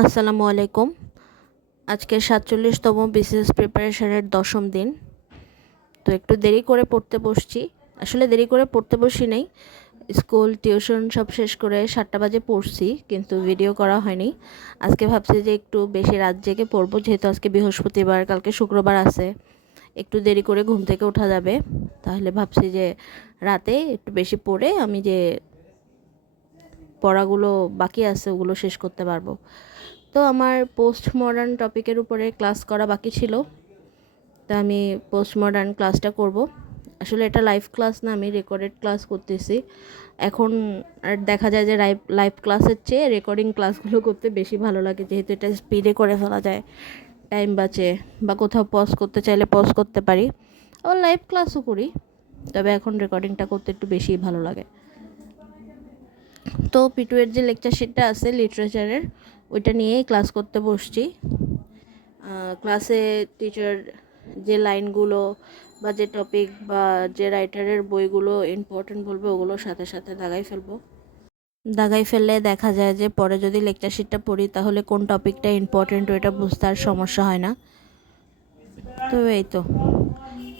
আসসালামু আলাইকুম। আজকে ৪৭তম বিসিএস প্রিপারেশনের ১০ম দিন। তো একটু দেরি করে পড়তে বসছি। আসলে দেরি করে পড়তে বসি নাই, স্কুল টিউশন সব শেষ করে ৭টা বাজে পড়ছি, কিন্তু ভিডিও করা হয়নি। আজকে ভাবছি যে একটু বেশি রাত জেগে পড়বো, যেহেতু আজকে বৃহস্পতিবার, কালকে শুক্রবার আছে, একটু দেরি করে ঘুম থেকে ওঠা যাবে। তাহলে ভাবছি যে রাতে একটু বেশি পড়ে আমি যে পড়াগুলো বাকি আছে ওগুলো শেষ করতে পারবো। তো আমার পোস্ট মডার্ন টপিকের উপরে ক্লাস করা বাকি ছিল, তা আমি পোস্ট মডার্ন ক্লাসটা করব। আসলে এটা লাইভ ক্লাস না, আমি রেকর্ডেড ক্লাস করতেছি এখন। আর দেখা যায় যে লাইভ ক্লাসের চেয়ে রেকর্ডিং ক্লাসগুলো করতে বেশি ভালো লাগে, যেহেতু এটা স্পিডে করে ফেলা যায়, টাইম বাঁচে, বা কোথাও পজ করতে চাইলে পজ করতে পারি। আবার লাইভ ক্লাসও করি, তবে এখন রেকর্ডিংটা করতে একটু বেশি ভালো লাগে। তো পিটুয়ের যে লেকচার শিটটা আছে লিটারেচারের, ওইটা নিয়েই ক্লাস করতে বসছি। ক্লাসে টিচার যে লাইনগুলো বা যে টপিক বা যে রাইটারের বইগুলো ইম্পর্টেন্ট বলবে ওগুলো সাথে সাথে দাগাই ফেললে দেখা যায় যে পরে যদি লেকচার শিটটা পড়ি তাহলে কোন টপিকটা ইম্পর্টেন্ট ওইটা বুঝতে আর সমস্যা হয় না। তো এই তো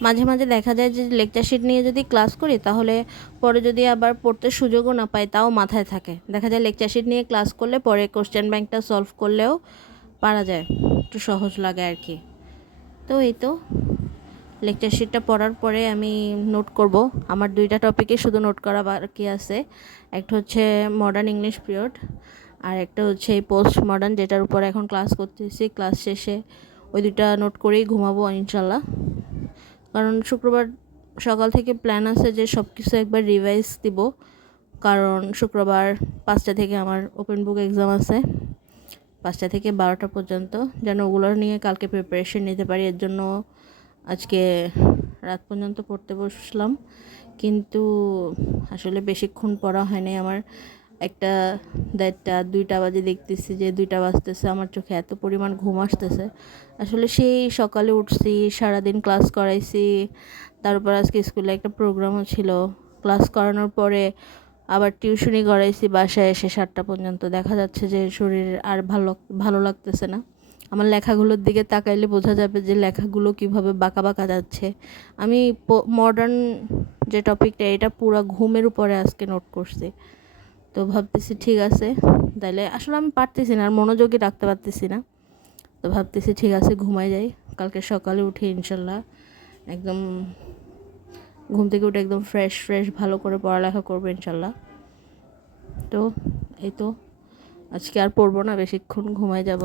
মাঝে মাঝে দেখা যায় যে লেকচার শিট নিয়ে যদি ক্লাস করি তাহলে পরে যদি আবার পড়তে সুযোগও না পাই তাও মাথায় থাকে। দেখা যায় লেকচার শিট নিয়ে ক্লাস করলে পরে কোশ্চেন ব্যাংকটা সলভ করলেও পারা যায়, একটু সহজ লাগে আর কি। তো এই তো লেকচার শিটটা পড়ার পরে আমি নোট করব। আমার 2টা টপিকে শুধু নোট করা বাকি আছে। একটা হচ্ছে মডার্ন ইংলিশ পিরিয়ড, আর একটা হচ্ছে এই পোস্ট মডার্ন, যেটার উপর এখন ক্লাস করতেছি। ক্লাস শেষে ওই 2টা নোট করেই ঘুমাবো ইনশাল্লাহ। কারণ শুক্রবার সকাল থেকে প্ল্যান আছে যে সব কিছু একবার রিভাইজ দিব, কারণ শুক্রবার 5টা থেকে আমার ওপেন বুক এক্সাম আছে, 5টা থেকে 12টা পর্যন্ত, যেন ওগুলোর নিয়ে কালকে প্রিপারেশন নিতে পারি। এর জন্য আজকে রাত পর্যন্ত পড়তে বসলাম, কিন্তু আসলে বেশিক্ষণ পড়া হয়নি আমার। 2টা বাজে দেখতেছি যে 2টা বাজতেছে, আমার চোখে এত পরিমাণ ঘুম আসতেছে। আসলে সেই সকালে উঠছি, সারাদিন ক্লাস করাইছি, তারপর আজকে স্কুলে একটা প্রোগ্রামও ছিল, ক্লাস করানোর পরে আবার টিউশনি করাইছি। বাসায় এসে 7টা পর্যন্ত দেখা যাচ্ছে যে শরীর আর ভালো লাগতেছে না। আমার লেখাগুলোর দিকে তাকাইলে বোঝা যাবে যে লেখাগুলো কিভাবে বাঁকা বাঁকা যাচ্ছে। আমি মডার্ন যে টপিকটা, এটা পুরো ঘুমের উপরে আজকে নোট করছি। তো ভাবতেছি ঠিক আছে, তাইলে আসলে আমি পারতেছি না, আর মনোযোগই রাখতে পারতেছি না। তো ভাবতেছি ঠিক আছে ঘুমাই যাই, কালকে সকালে উঠে ইনশাল্লাহ একদম ঘুম থেকে উঠে একদম ফ্রেশ ভালো করে পড়ালেখা করবো ইনশাল্লাহ। তো এই তো আজকে আর পড়বো না বেশিক্ষণ, ঘুমাই যাব।